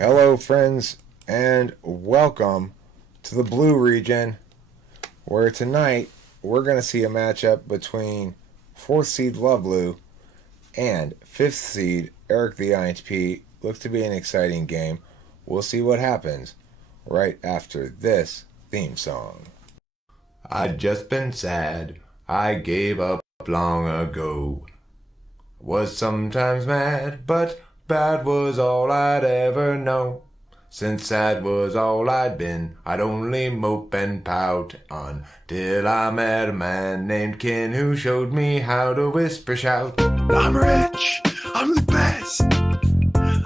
Hello friends and welcome to the blue region, where tonight we're going to see a matchup between 4th seed Lovelu and 5th seed Eric the INTP. Looks to be an exciting game. We'll see what happens right after this theme song. I'd just been sad, I gave up long ago. Was sometimes mad, but bad was all I'd ever know. Since sad was all I'd been, I'd only mope and pout until I met a man named Ken who showed me how to whisper shout. I'm rich, I'm the best,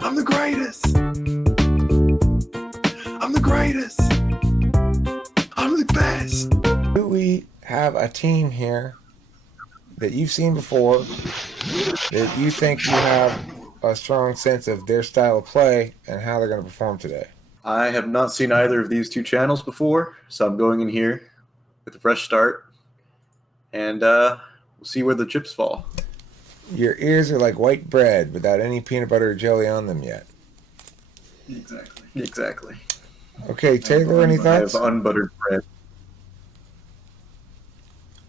I'm the greatest, I'm the greatest, I'm the best. We have a team here that you've seen before, that you think you have a strong sense of their style of play and how they're going to perform today. I have not seen either of these two channels before, so I'm going in here with a fresh start, and we'll see where the chips fall. Your ears are like white bread without any peanut butter or jelly on them yet. Exactly. Okay, Taylor, any thoughts? I have unbuttered bread.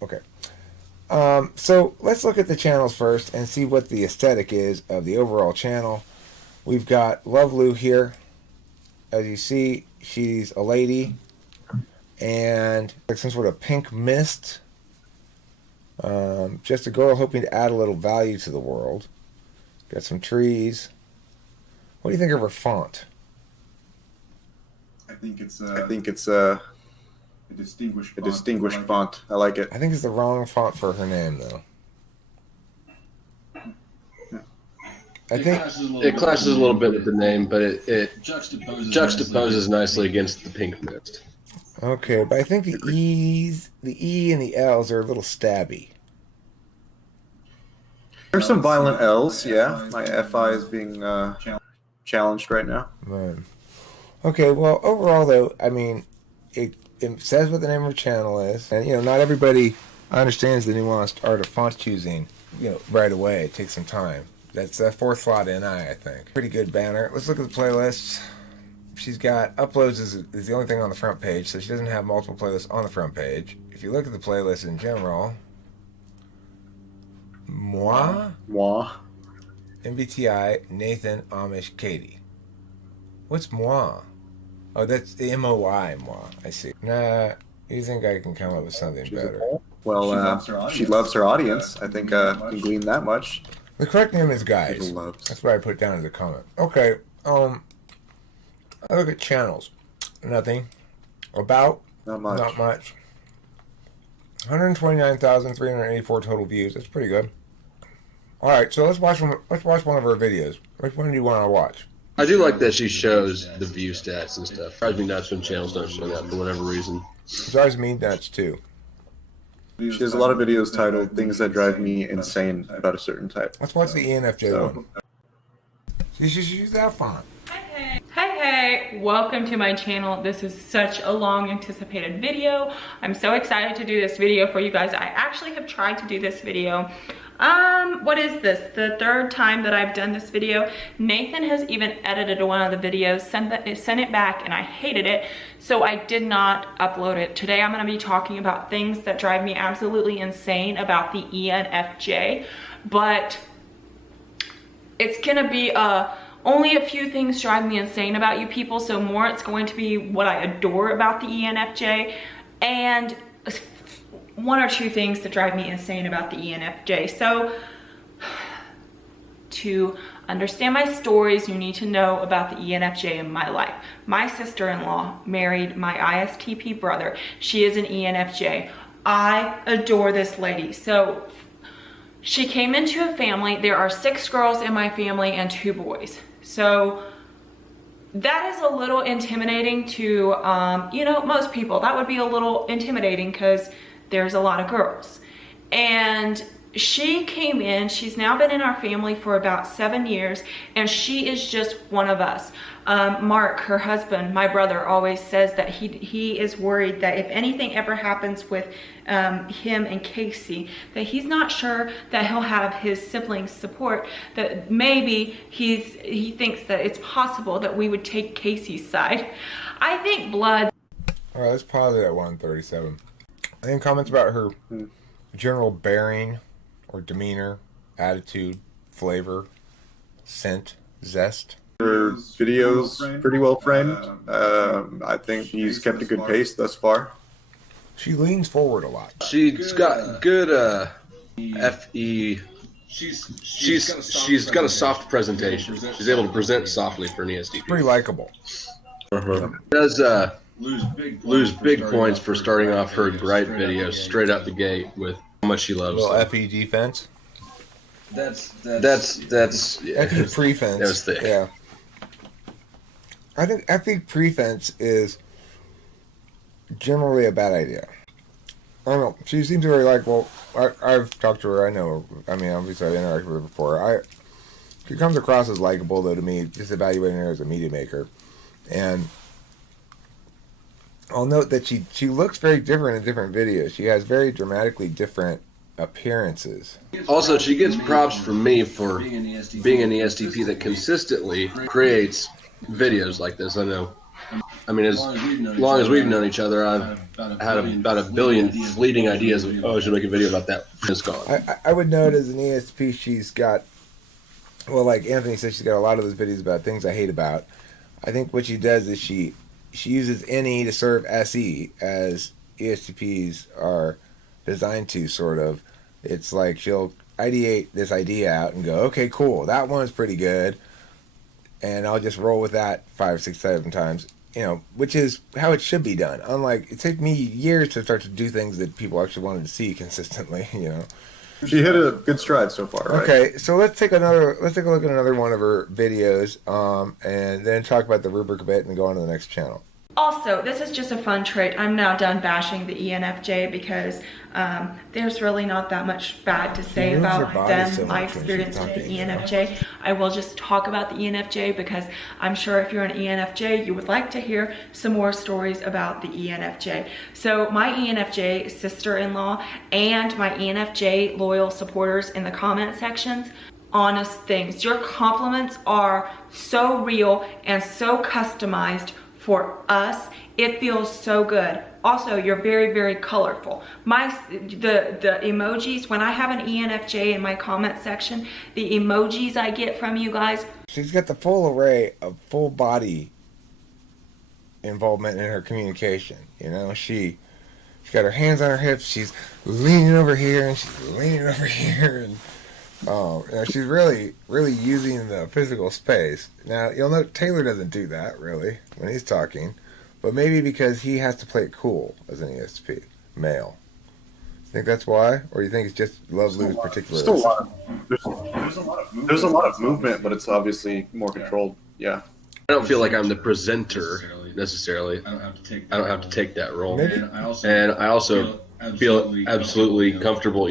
Okay. So let's look at the channels first and see what the aesthetic is of the overall channel. We've got Lovelu here. As you see, she's a lady and like some sort of pink mist. Just a girl hoping to add a little value to the world. Got some trees. What do you think of her font? I think it's a distinguished font. I like it. I think it's the wrong font for her name, though. I think it clashes a little bit with the name, but it juxtaposes nicely against the pink mist. Okay, but I think the E and the L's are a little stabby. There's some violent L's, yeah. My FI is being challenged right now. Man. Okay, well, overall, though, I mean, it says what the name of the channel is, and not everybody understands the nuanced art of font choosing, right away. It takes some time. That's the 4th slot in I think. Pretty good banner. Let's look at the playlists. She's got uploads is the only thing on the front page, so she doesn't have multiple playlists on the front page. If you look at the playlist in general, Moi, MBTI, Nathan, Amish, Katie. What's Moi? Oh, that's the MOI, Moi. I see. Nah, you think I can come up with something better? Well, she loves her audience. I think you can glean that much. The correct name is Guys. That's what I put down as a comment. Okay, I look at channels. Nothing. About? Not much. Not much. 129,384 total views. That's pretty good. All right, so let's watch one of her videos. Which one do you want to watch? I do like that she shows the view stats and stuff. Drives me nuts when channels don't show that for whatever reason. It drives me nuts too. She has a lot of videos titled "Things That Drive Me Insane" about a certain type. Let's watch the ENFJ one. See, she's used that font. Hey, welcome to my channel. This is such a long anticipated video. I'm so excited to do this video for you guys. I actually have tried to do this video. What is this? The 3rd time that I've done this video. Nathan has even edited one of the videos, sent it back, and I hated it, so I did not upload it. Today I'm going to be talking about things that drive me absolutely insane about the ENFJ, but it's going to be only a few things drive me insane about you people, so more it's going to be what I adore about the ENFJ, and 1 or 2 things that drive me insane about the ENFJ. So to understand my stories, you need to know about the ENFJ in my life. My sister-in-law married my ISTP brother. She is an ENFJ. I adore this lady. So she came into a family. There are 6 girls in my family and 2 boys. So that is a little intimidating to, most people. That would be a little intimidating because there's a lot of girls. And she came in, she's now been in our family for about 7 years, and she is just one of us. Mark, her husband, my brother, always says that he is worried that if anything ever happens with him and Casey, that he's not sure that he'll have his siblings' support, that maybe he thinks that it's possible that we would take Casey's side. I think blood. All right, let's pause it at 137. Any comments about her general bearing or demeanor, attitude, flavor, scent, zest? Her videos pretty well framed. I think he's kept a good pace thus far. She leans forward a lot. She's got good FE. She's got a soft presentation. She's able to present softly for an ESTP. Pretty likable. Does lose big points for starting off her gripe video straight out the gate with how much she A loves. little FE defense. That's FE prefense. That was thick. Yeah. I think FE prefense is generally a bad idea. I don't know. She seems very likable. I've talked to her. I know her. I mean, obviously I've interacted with her before. She comes across as likable, though, to me, just evaluating her as a media maker. And I'll note that she looks very different in different videos. She has very dramatically different appearances. Also, she gets props from me for being an ESTP that consistently creates videos like this. I know. I mean, as long as we've known each other, I've had about a billion fleeting ideas of, oh, I should make a video about that. It's gone. I would note as an ESTP, she's got, well, like Anthony said, she's got a lot of those videos about things I hate about. I think what she does is she uses NE to serve SE, as ESTPs are designed to, sort of. It's like she'll ideate this idea out and go, okay, cool, that one's pretty good, and I'll just roll with that 5, 6, 7 times, which is how it should be done. Unlike, it took me years to start to do things that people actually wanted to see consistently, She hit a good stride so far, right? Okay, so let's take a look at another one of her videos, and then talk about the rubric a bit and go on to the next channel. Also, this is just a fun trait. I'm now done bashing the ENFJ because there's really not that much bad to say about them. My experience with the ENFJ. I will just talk about the ENFJ because I'm sure if you're an ENFJ, you would like to hear some more stories about the ENFJ. So my ENFJ sister-in-law and my ENFJ loyal supporters in the comment sections, honest things. Your compliments are so real and so customized for us. It feels so good. Also, you're very, very colorful. The emojis, when I have an ENFJ in my comment section, the emojis I get from you guys. She's got the full array of full body involvement in her communication. She's got her hands on her hips, she's leaning over here and she's leaning over here, and she's really, really using the physical space. Now, you'll note Taylor doesn't do that, really, when he's talking. But maybe because he has to play it cool as an ESP, male. You think that's why? Or you think it's just Love Lou's particular? There's a lot of movement, but it's obviously more controlled. Yeah. I don't feel like I'm the presenter, necessarily. I don't have to take that role. Maybe. And I also feel absolutely comfortable,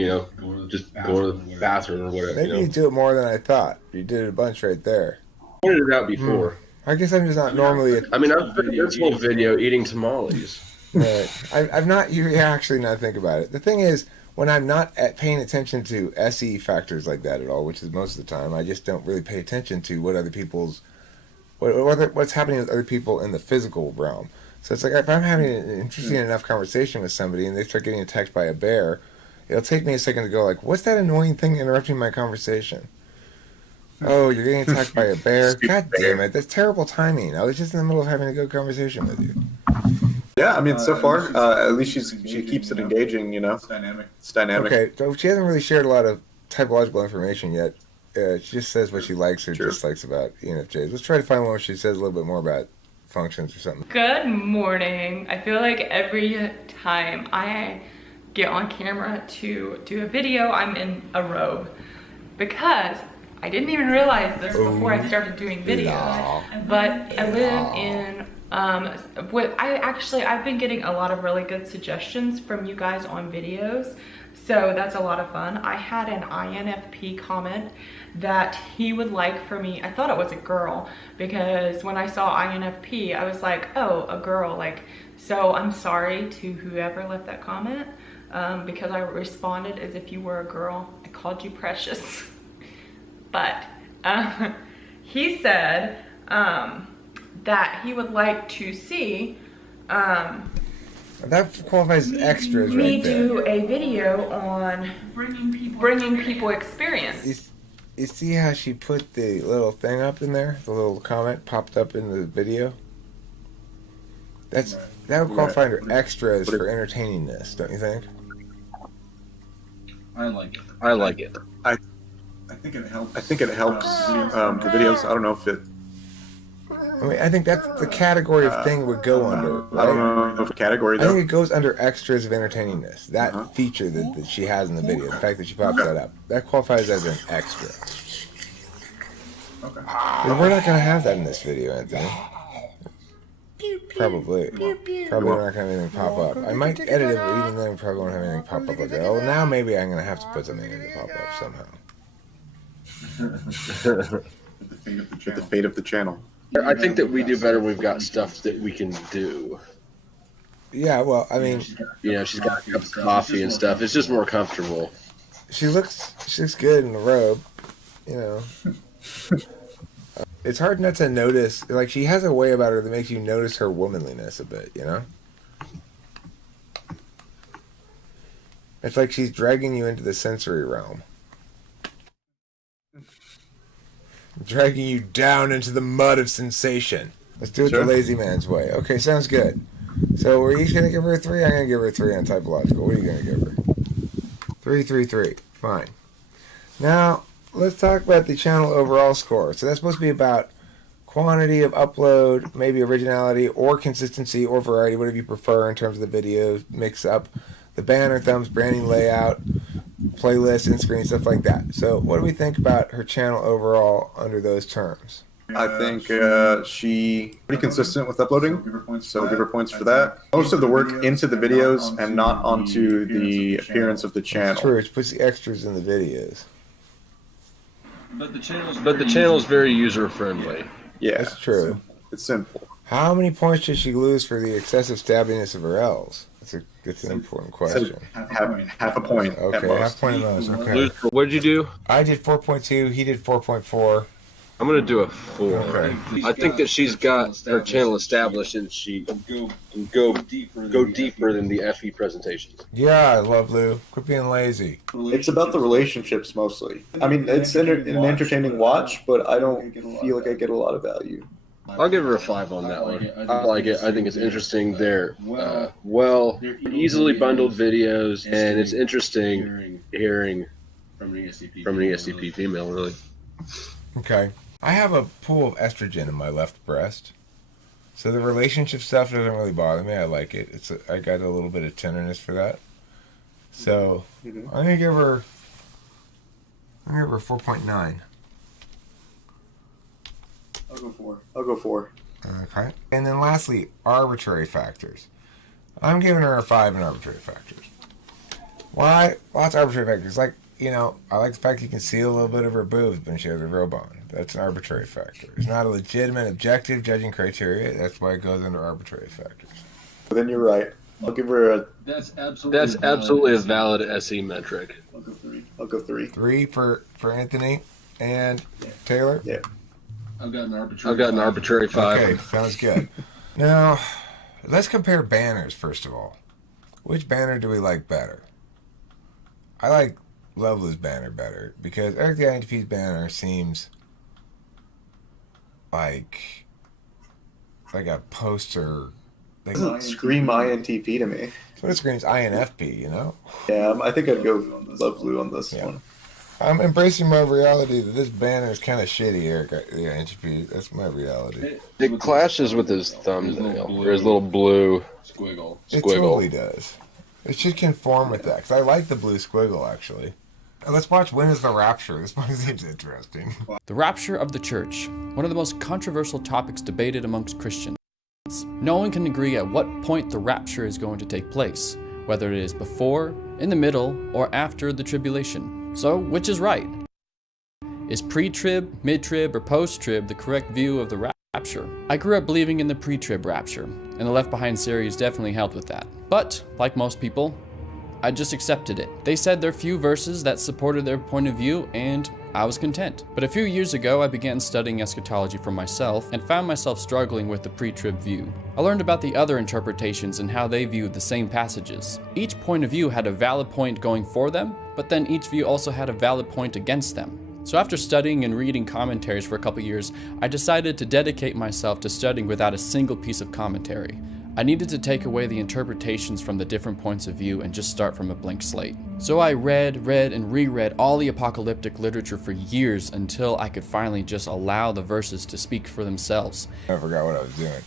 just going to the bathroom or whatever. Maybe you do it more than I thought. You did it a bunch right there. I pointed it out before. I guess I'm just not normally. I've been in this whole video eating tamales. Right. I've not. You actually not think about it. The thing is, when I'm not paying attention to SE factors like that at all, which is most of the time, I just don't really pay attention to what other people's, what's happening with other people in the physical realm. So it's like if I'm having an interesting enough conversation with somebody and they start getting attacked by a bear, it'll take me a second to go like, what's that annoying thing interrupting my conversation? Oh, you're getting attacked by a bear? God damn it, that's terrible timing. I was just in the middle of having a good conversation with you. Yeah, I mean, so far, at least she keeps it engaging, It's dynamic. Okay, so she hasn't really shared a lot of typological information yet. She just says what she likes or dislikes about ENFJs. Let's try to find one where she says a little bit more about functions or something. Good morning. I feel like every time I get on camera to do a video, I'm in a robe because I didn't even realize this before I started doing videos, but I live in, I've been getting a lot of really good suggestions from you guys on videos So that's a lot of fun. I had an INFP comment that he would like for me, I thought it was a girl, because when I saw INFP, I was like, oh, a girl, like, so I'm sorry to whoever left that comment, because I responded as if you were a girl. I called you precious. But he said that he would like to see that qualifies as extras me right there. do a video on bringing people experience. You see how she put the little thing up in there? The little comment popped up in the video? That would qualify under extras for entertainingness, don't you think? I like it. I think it helps. The videos. I don't know if it. I mean, I think that's the category of thing it would go under, right? I don't know if a category I though. think it goes under extras of entertainingness. That feature that she has in the video, the fact that she pops that up, that qualifies as an extra. Okay. And we're not going to have that in this video, Anthony. Probably not going to have anything pop up. I might edit it, but even then we probably won't have anything pop up like that. Oh, now maybe I'm going to have to put something in to pop up somehow. The fate of the channel. I think that we do better when we've got stuff that we can do. Yeah, well, I mean, You know, she's got a cup of coffee and stuff. It's just more comfortable. she looks good in the robe, you know. It's hard not to notice, like, she has a way about her that makes you notice her womanliness a bit, you know? It's like she's dragging you into the sensory realm. Dragging you down into the mud of sensation. Let's do it the lazy man's way. Okay, sounds good. So we're each going to give her a 3? I'm going to give her a 3 on typological. What are you going to give her? 3, 3, 3. Fine. Now, let's talk about the channel overall score. So that's supposed to be about quantity of upload, maybe originality, or consistency, or variety, whatever you prefer in terms of the videos, mix up the banner, thumbs, branding, layout, playlist, in-screen, stuff like that. So what do we think about her channel overall under those terms? I think she pretty consistent with uploading, so give her points for that. Most of the work into the videos and not onto the appearance of the channel. True, it puts the extras in the videos. But the channel's very user-friendly. Yeah, That's true. It's simple. How many points did she lose for the excessive stabbiness of her L's? That's an important question. Half a point. Okay, at most. half point of those. Okay. What did you do? I did 4.2. He did 4.4. I'm gonna do a 4. Okay. I think that she's got her channel established and she can go deeper than the FE presentations. Yeah, I love Lou. Quit being lazy. It's about the relationships mostly. I mean, it's an entertaining watch, but I don't feel like I get a lot of value. I'll give her a 5 on that one. I like it. I think it's interesting. They're easily bundled videos, and it's interesting hearing from an ESTP female, really. Okay. I have a pool of estrogen in my left breast. So the relationship stuff doesn't really bother me. I like it. I got a little bit of tenderness for that. So I'm gonna give her 4.9. I'll go 4. Okay. And then lastly, arbitrary factors. I'm giving her a 5 in arbitrary factors. Why? Lots of arbitrary factors. Like, you know, I like the fact you can see a little bit of her boobs when she has a robe on. That's an arbitrary factor. It's not a legitimate, objective judging criteria. That's why it goes under arbitrary factors. But then you're right. I'll give her a. That's absolutely a valid SE metric. I'll go 3. 3 for Anthony and Taylor? Yeah. I've got an arbitrary 5. Okay, sounds good. Now, let's compare banners, first of all. Which banner do we like better? I like Lovely's banner better, because Eric the INTP's banner seems like a poster. It doesn't scream INTP to me. So it screams INFP, you know? Yeah, I think I'd go Love Blue on this one. I'm embracing my reality that this banner is kind of shitty, Eric the INTP. That's my reality. It clashes with his thumbnail, or his little blue squiggle. It totally does. It should conform with that, because I like the blue squiggle, actually. Let's watch When is the Rapture? This one seems interesting. The rapture of the church, one of the most controversial topics debated amongst Christians. No one can agree at what point the rapture is going to take place, whether it is before, in the middle, or after the tribulation. So, which is right? Is pre-trib, mid-trib, or post-trib the correct view of the rapture? I grew up believing in the pre-trib rapture, and the Left Behind series definitely helped with that. But, like most people, I just accepted it. They said there are few verses that supported their point of view, and I was content. But a few years ago, I began studying eschatology for myself and found myself struggling with the pre-trib view. I learned about the other interpretations and how they viewed the same passages. Each point of view had a valid point going for them, but then each view also had a valid point against them. So after studying and reading commentaries for a couple years, I decided to dedicate myself to studying without a single piece of commentary. I needed to take away the interpretations from the different points of view and just start from a blank slate. So I read, and reread all the apocalyptic literature for years until I could finally just allow the verses to speak for themselves. I forgot what I was doing.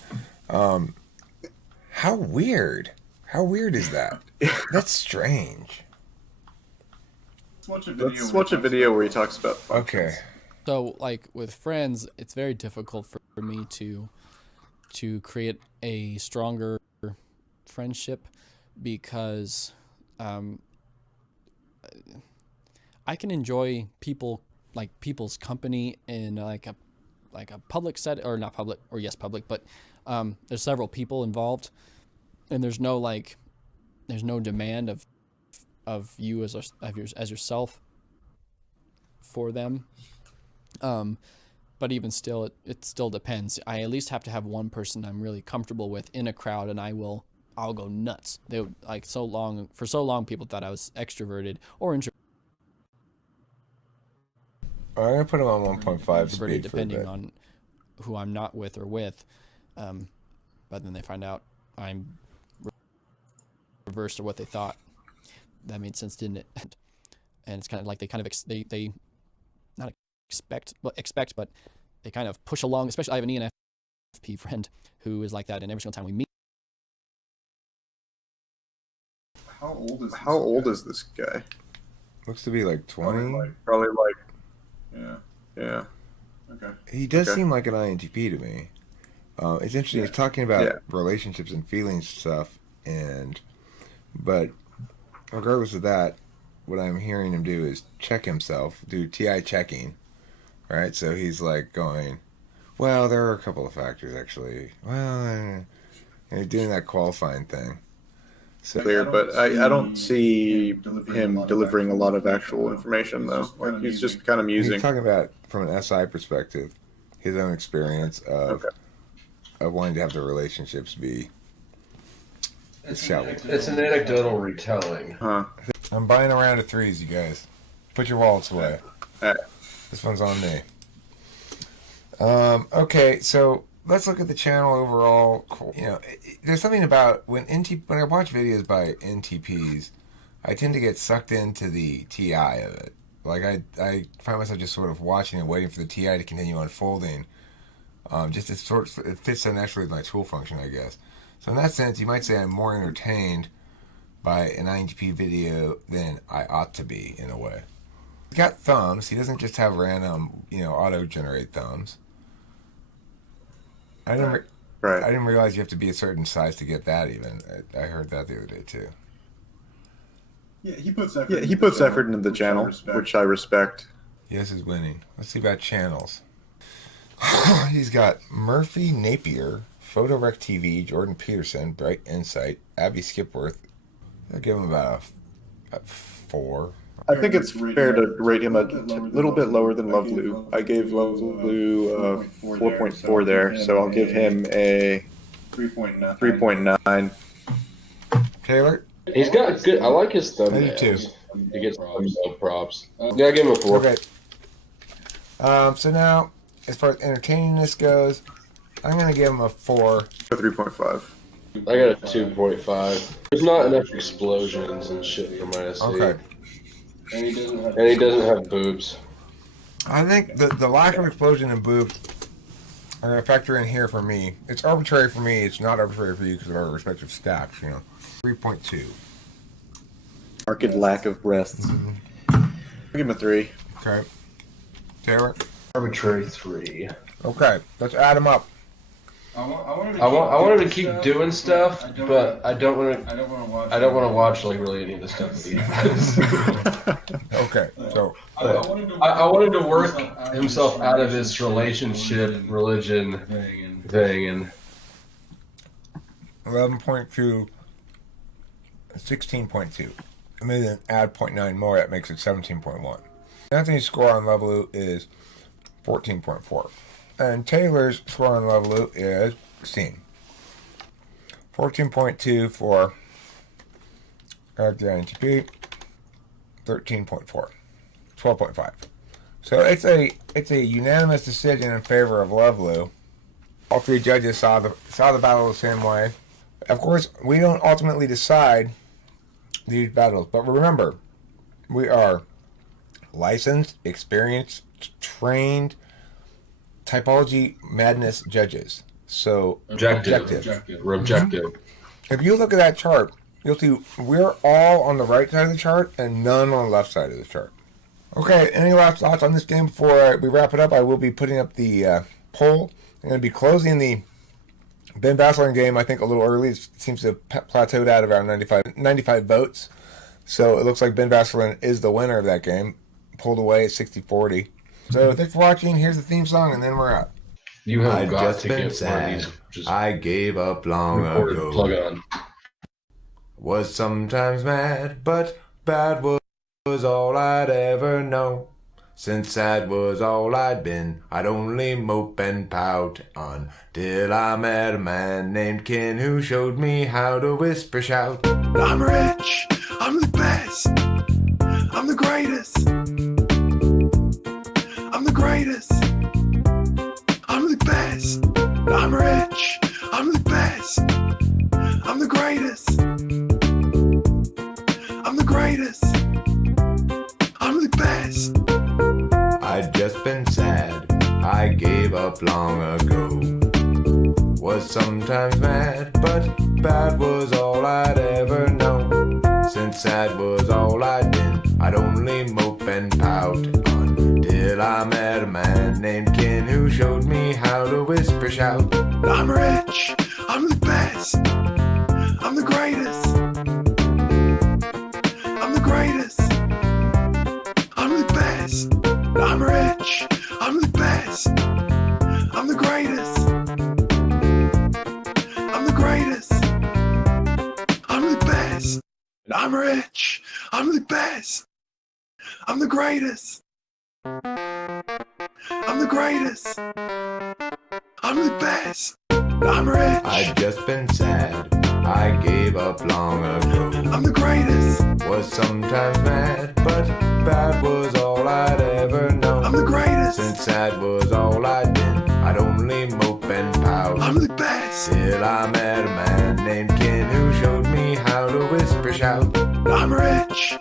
How weird. How weird is that? That's strange. Let's watch a video where he talks about functions. Okay. So, like, with friends, it's very difficult for me to create a stronger friendship because I can enjoy people's company in like a public set, or not public, or yes, public, but there's several people involved, and there's no demand of you as yourself for them. But even still, it still depends. I at least have to have one person I'm really comfortable with in a crowd, and I'll go nuts. They would, for so long people thought I was extroverted or introverted. I'm gonna put him on 1.5 speed Depending for a bit. on who I'm not with or with. But then they find out I'm reverse to what they thought. That made sense, didn't it? And it's kind of like they not expect, but they kind of push along. Especially, I have an ENFP friend who is like that, and every single time we meet. How old is this guy? Looks to be like 20. Probably like, yeah. Okay. He does Okay. seem like an INTP to me. It's interesting. He's talking about relationships and feelings stuff, but regardless of that, what I'm hearing him do is check himself, do TI checking, right? So he's like going, well, there are a couple of factors actually. Well, and he's doing that qualifying thing. So Clear, but I don't see him delivering a lot of actual information though. Like he's just kind of he's musing. talking about from an SI perspective, his own experience of wanting to have the relationships be. It's an anecdotal retelling. Huh. I'm buying a round of threes, you guys. Put your wallets away. Alright. This one's on me. Okay, so let's look at the channel overall. You know, there's something about when I watch videos by NTPs, I tend to get sucked into the TI of it. Like I find myself just sort of watching and waiting for the TI to continue unfolding. Just it fits so naturally with my tool function, I guess. So in that sense, you might say I'm more entertained by an INTP video than I ought to be, in a way. He's got thumbs. He doesn't just have random, auto-generate thumbs. I didn't realize you have to be a certain size to get that even. I heard that the other day, too. Yeah, he puts effort into the channel, which I respect. Yes is winning. Let's see about channels. He's got Murphy Napier, Photorec TV, Jordan Peterson, Bright Insight, Abby Skipworth. I'll give him about a 4. I think it's fair to rate him a little bit lower than Loveloo. I gave Loveloo 4.4 there, so I'll give him a 3.9. Taylor? He's got good. I like his thumbnails. I do too. He gets props. Yeah, I give him a 4. Okay. So now, as far as entertainingness goes, I'm going to give him a 4. 3.5. I got a 2.5. There's not enough explosions and shit for my SC. Okay. And he doesn't have boobs. I think the lack of explosion and boobs are going to factor in here for me. It's arbitrary for me. It's not arbitrary for you because of our respective stacks, 3.2. Marked lack of breasts. I'll give him a 3. Okay. Taylor? Arbitrary 3. Okay. Let's add them up. I wanted to keep doing stuff, but I don't want to watch like really any of the stuff that he does. Okay, so I wanted to work himself out of this relationship, religion thing, and 11.2, 16.2. I mean, then add 0.9 more, that makes it 17.1. Anthony's score on Leveloo is 14.4. And Taylor's score on Leveloo is 16. 14.2 for Eric the INTP, 13.4. 12.5. So it's a unanimous decision in favor of Leveloo. All three judges saw the battle the same way. Of course, we don't ultimately decide these battles, but remember, we are licensed, experienced, trained Typology Madness judges. So objective. We're objective. If you look at that chart, you'll see we're all on the right side of the chart and none on the left side of the chart. Okay, any last thoughts on this game before we wrap it up? I will be putting up the poll. I'm going to be closing the Ben Basselin game, I think, a little early. It seems to have plateaued out around 95 votes. So it looks like Ben Basselin is the winner of that game. Pulled away at 60-40. So thanks for watching. Here's the theme song, and then we're out. You have got just to been get one of these. sad. Just I gave up long ago. plug on. Was sometimes mad, but bad was all I'd ever know. Since sad was all I'd been, I'd only mope and pout until I met a man named Ken who showed me how to whisper shout. I'm rich. I'm the best. I'm the greatest. I'm the greatest. I'm the best. I'm rich. I'm the best. I'm the greatest. I'm the greatest. I'm the best. I'd just been sad, I gave up long ago. Was sometimes mad, but bad was all I'd ever know. Since sad was all I'd been, I'd only mope and pout until I met a man named Ken who showed me how to whisper shout. I'm rich. I'm the best. I'm the greatest. I'm the greatest. I'm the best. I'm rich. I'm the best. I'm the greatest. I'm the greatest. I'm the best. I'm rich. I'm the best. I'm the greatest. I'm the greatest. I'm the best. I'm rich. I'd just been sad, I gave up long ago. I'm the greatest. Was sometimes mad, but bad was all I'd ever known. I'm the greatest. Since sad was all I'd been, I'd only mope and pout. I'm the best. Till I met a man named Ken who showed me how to whisper shout. I'm rich.